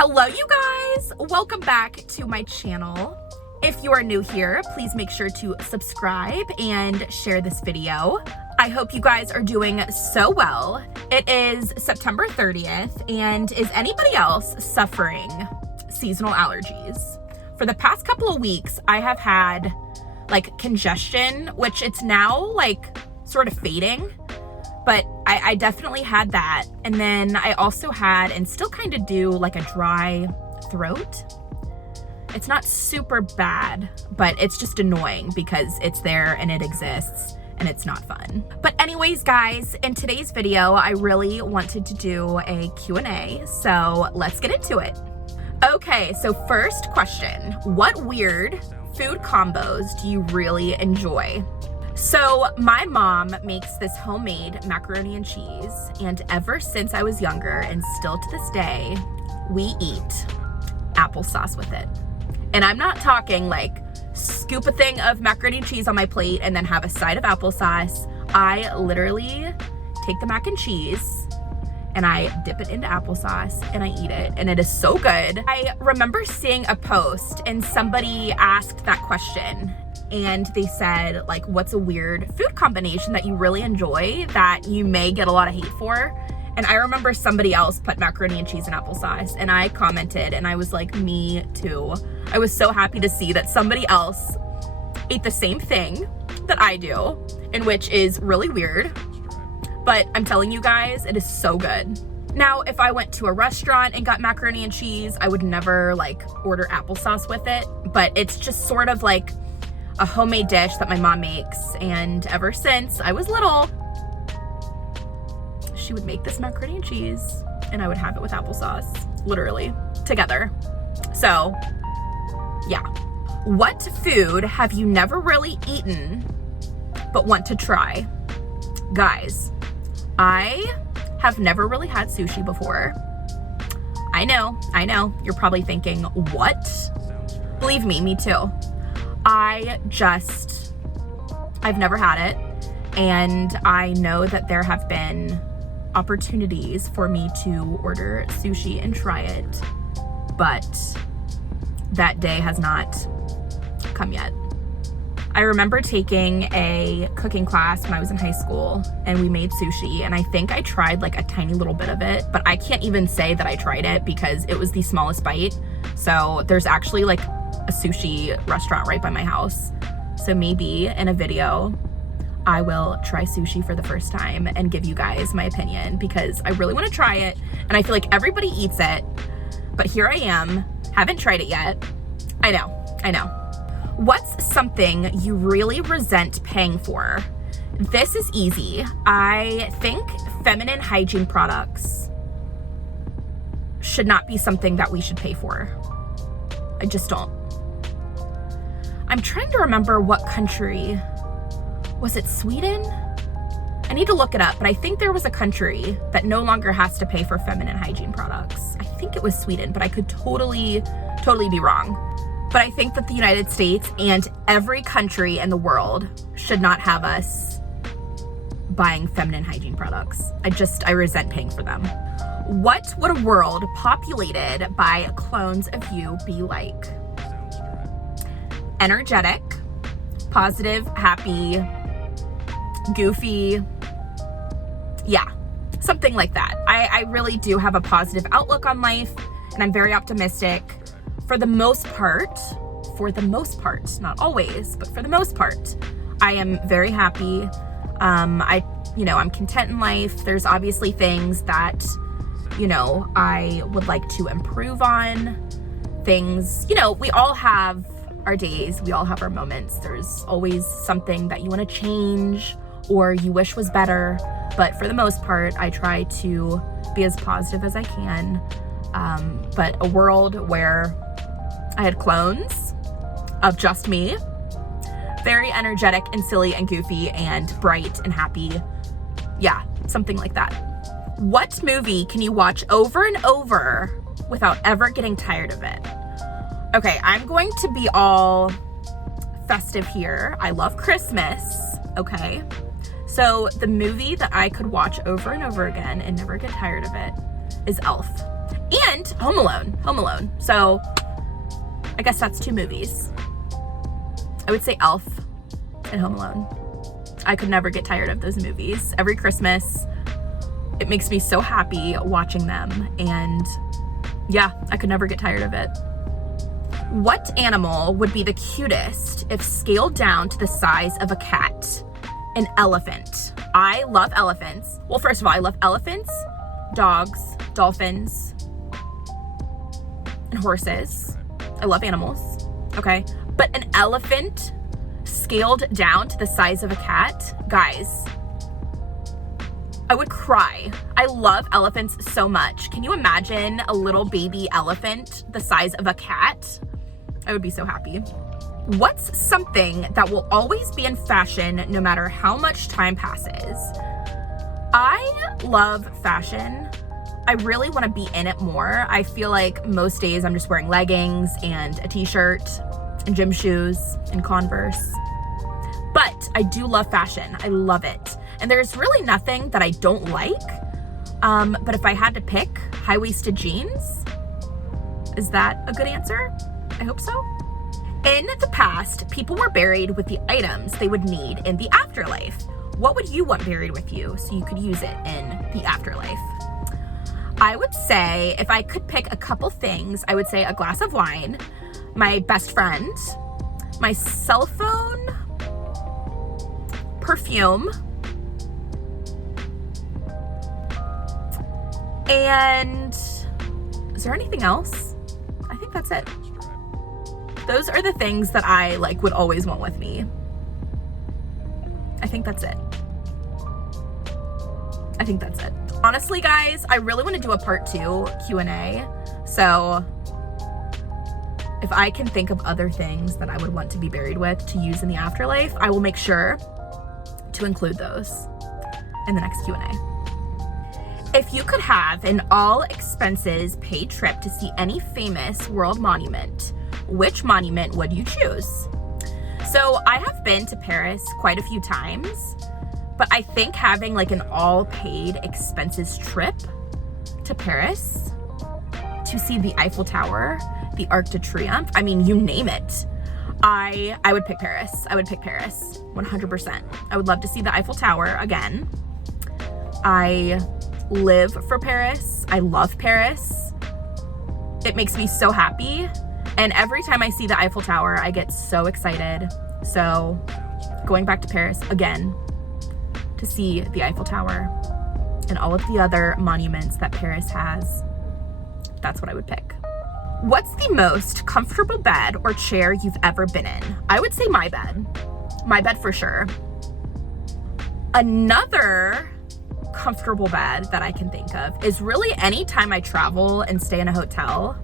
Hello, you guys. Welcome back to my channel. If you are new here, please make sure to subscribe and share this video. I hope you guys are doing so well. It is September 30th, and is anybody else suffering seasonal allergies? For the past couple of weeks, I have had like congestion, which it's now like sort of fading, but I definitely had that. And then I also had, and still kind of do, like a dry throat. It's not super bad, but it's just annoying because it's there and it exists and it's not fun. But anyways, guys, in today's video, I really wanted to do a Q&A, so let's get into it. Okay, so first question, what weird food combos do you really enjoy? So my mom makes this homemade macaroni and cheese, and ever since I was younger, and still to this day, we eat applesauce with it. And I'm not talking like scoop a thing of macaroni and cheese on my plate and then have a side of applesauce. I literally take the mac and cheese and I dip it into applesauce and I eat it, and it is so good. I remember seeing a post and somebody asked that question, and they said, like, what's a weird food combination that you really enjoy that you may get a lot of hate for? And I remember somebody else put macaroni and cheese and applesauce, and I commented and I was like, me too. I was so happy to see that somebody else ate the same thing that I do, and which is really weird. But I'm telling you guys, it is so good. Now, if I went to a restaurant and got macaroni and cheese, I would never like order applesauce with it, but it's just sort of like a homemade dish that my mom makes. And ever since I was little, she would make this macaroni and cheese and I would have it with applesauce, literally, together. So, yeah. What food have you never really eaten but want to try? Guys, I have never really had sushi before. I know, you're probably thinking, what? Believe me, me too. I've never had it, and I know that there have been opportunities for me to order sushi and try it, but that day has not come yet. I remember taking a cooking class when I was in high school, and we made sushi, and I think I tried like a tiny little bit of it, but I can't even say that I tried it because it was the smallest bite. So there's actually like a sushi restaurant right by my house. So maybe in a video, I will try sushi for the first time and give you guys my opinion, because I really want to try it, and I feel like everybody eats it, but here I am, haven't tried it yet. I know. What's something you really resent paying for? This is easy. I think feminine hygiene products should not be something that we should pay for. I just don't. I'm trying to remember what country. Was it Sweden? I need to look it up, but I think there was a country that no longer has to pay for feminine hygiene products. I think it was Sweden, but I could totally be wrong. But I think that the United States and every country in the world should not have us buying feminine hygiene products. I resent paying for them. What would a world populated by clones of you be like? Energetic, positive, happy, goofy. Yeah, something like that. I really do have a positive outlook on life, and I'm very optimistic. For the most part, not always, but for the most part, I am very happy. I'm content in life. There's obviously things that, I would like to improve on. Things, we all have our days, we all have our moments. There's always something that you want to change or you wish was better. But for the most part, I try to be as positive as I can. But a world where I had clones of just me, very energetic and silly and goofy and bright and happy. Yeah, something like that. What movie can you watch over and over without ever getting tired of it? Okay, I'm going to be all festive here. I love Christmas, okay? So the movie that I could watch over and over again and never get tired of it is Elf. And Home Alone. So I guess that's 2 movies. I would say Elf and Home Alone. I could never get tired of those movies. Every Christmas, it makes me so happy watching them. And yeah, I could never get tired of it. What animal would be the cutest if scaled down to the size of a cat? An elephant. I love elephants. Well, first of all, I love elephants, dogs, dolphins, and horses. I love animals, okay? But an elephant scaled down to the size of a cat, guys, I would cry. I love elephants so much. Can you imagine a little baby elephant the size of a cat? I would be so happy. What's something that will always be in fashion no matter how much time passes? I love fashion. I really want to be in it more. I feel like most days I'm just wearing leggings and a t-shirt and gym shoes and Converse. But I do love fashion. I love it. And there's really nothing that I don't like. But if I had to pick, high-waisted jeans. Is that a good answer? I hope so. In the past, people were buried with the items they would need in the afterlife. What would you want buried with you so you could use it in the afterlife? I would say, if I could pick a couple things, I would say a glass of wine, my best friend, my cell phone, perfume, and is there anything else? I think that's it. Those are the things that I would always want with me. I think that's it. Honestly, guys, I really want to do a part 2 Q&A. So if I can think of other things that I would want to be buried with to use in the afterlife, I will make sure to include those in the next Q&A. If you could have an all expenses paid trip to see any famous world monument, which monument would you choose? So I have been to Paris quite a few times, but I think having an all paid expenses trip to Paris to see the Eiffel Tower, the Arc de Triomphe, I mean, you name it. I would pick Paris. 100%. I would love to see the Eiffel Tower again. I live for Paris. I love Paris. It makes me so happy. And every time I see the Eiffel Tower, I get so excited. So going back to Paris again to see the Eiffel Tower and all of the other monuments that Paris has, that's what I would pick. What's the most comfortable bed or chair you've ever been in? I would say my bed. My bed for sure. Another comfortable bed that I can think of is really any time I travel and stay in a hotel.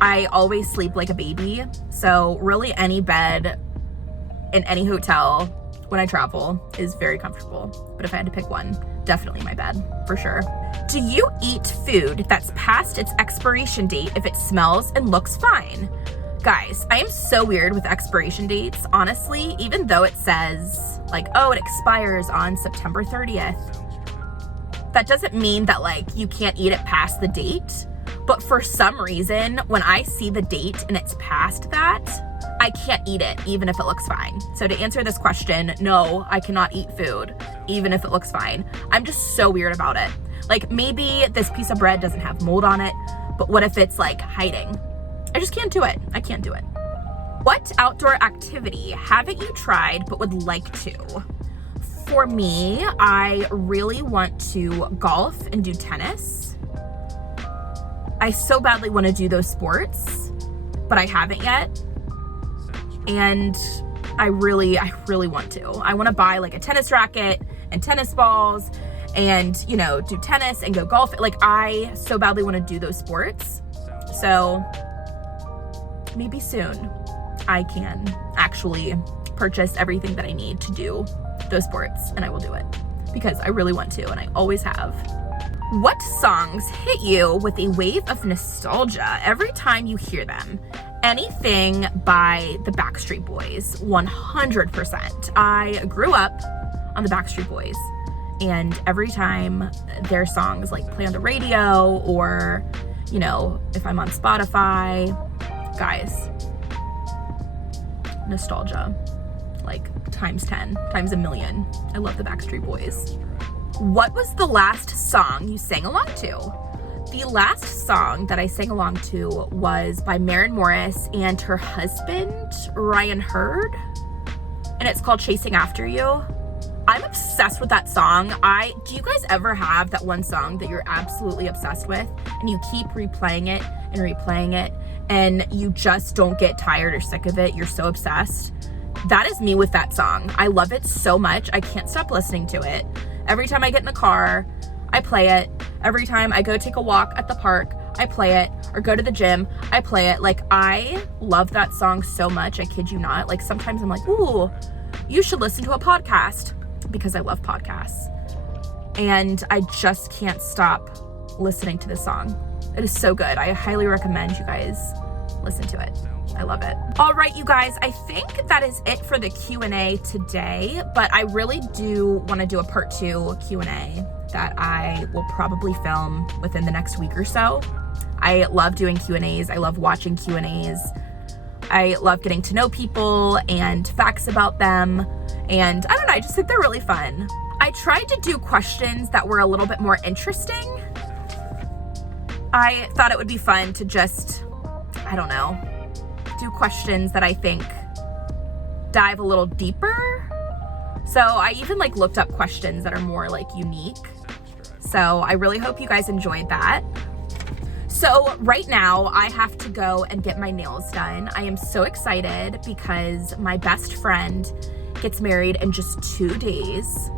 I always sleep like a baby, so really any bed in any hotel when I travel is very comfortable. But if I had to pick one, definitely my bed, for sure. Do you eat food that's past its expiration date if it smells and looks fine? Guys, I am so weird with expiration dates, honestly, even though it says oh, it expires on September 30th. That doesn't mean that you can't eat it past the date. But for some reason, when I see the date and it's past that, I can't eat it, even if it looks fine. So to answer this question, no, I cannot eat food, even if it looks fine. I'm just so weird about it. Maybe this piece of bread doesn't have mold on it, but what if it's hiding? I just can't do it. I can't do it. What outdoor activity haven't you tried but would like to? For me, I really want to golf and do tennis. I so badly want to do those sports, but I haven't yet. And I really want to. I want to buy a tennis racket and tennis balls and, do tennis and go golf. I so badly want to do those sports. So maybe soon I can actually purchase everything that I need to do those sports, and I will do it because I really want to, and I always have. What songs hit you with a wave of nostalgia every time you hear them? Anything by the Backstreet Boys, 100%. I grew up on the Backstreet Boys, And every time their songs like play on the radio or, you know, if I'm on Spotify, guys, nostalgia, like times 10, times a million. I love the Backstreet Boys. What was the last song you sang along to? The last song that I sang along to was by Maren Morris and her husband, Ryan Hurd, and it's called Chasing After You. I'm obsessed with that song. Do you guys ever have that one song that you're absolutely obsessed with and you keep replaying it and you just don't get tired or sick of it? You're so obsessed. That is me with that song. I love it so much. I can't stop listening to it. Every time I get in the car, I play it. Every time I go take a walk at the park, I play it, or go to the gym, I play it. Like, I love that song so much. I kid you not. Like, sometimes I'm like, ooh, you should listen to a podcast, because I love podcasts. And I just can't stop listening to this song. It is so good. I highly recommend you guys listen to it. I love it. All right, you guys, I think that is it for the Q&A today, but I really do want to do a part 2 Q&A that I will probably film within the next week or so. I love doing Q&As. I love watching Q&As. I love getting to know people and facts about them. And I don't know, I just think they're really fun. I tried to do questions that were a little bit more interesting. I thought it would be fun to just, I don't know, do questions that I think dive a little deeper. So I even like looked up questions that are more like unique. So I really hope you guys enjoyed that. So right now I have to go and get my nails done. I am so excited because my best friend gets married in just 2 days.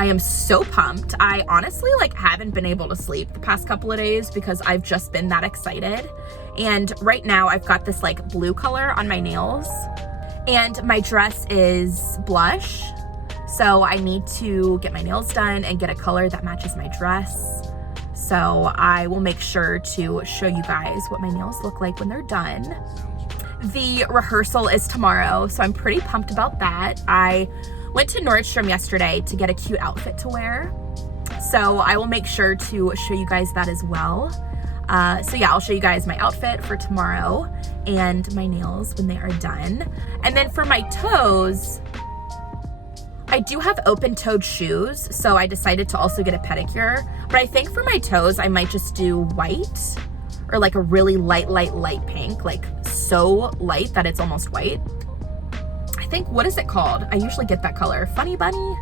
I am so pumped. I honestly like haven't been able to sleep the past couple of days because I've just been that excited. And right now I've got this like blue color on my nails and my dress is blush. So I need to get my nails done and get a color that matches my dress. So I will make sure to show you guys what my nails look like when they're done. The rehearsal is tomorrow, so I'm pretty pumped about that. I went to Nordstrom yesterday to get a cute outfit to wear. So I will make sure to show you guys that as well. So yeah, I'll show you guys my outfit for tomorrow and my nails when they are done. And then for my toes, I do have open-toed shoes, so I decided to also get a pedicure. But I think for my toes, I might just do white or like a really light pink, like so light that it's almost white. I think, what is it called? I usually get that color. Funny Bunny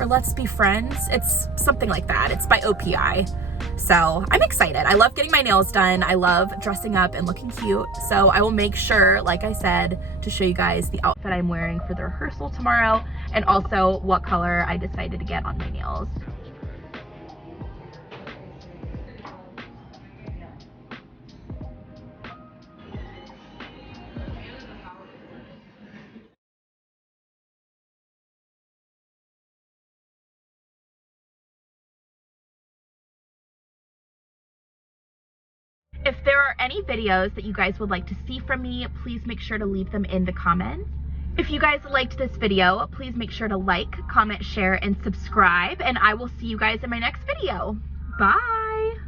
or Let's Be Friends. It's something like that. It's by OPI. So I'm excited. I love getting my nails done. I love dressing up and looking cute. So I will make sure, like I said, to show you guys the outfit I'm wearing for the rehearsal tomorrow and also what color I decided to get on my nails. If there are any videos that you guys would like to see from me, please make sure to leave them in the comments. If you guys liked this video, please make sure to like, comment, share, and subscribe, and I will see you guys in my next video. Bye!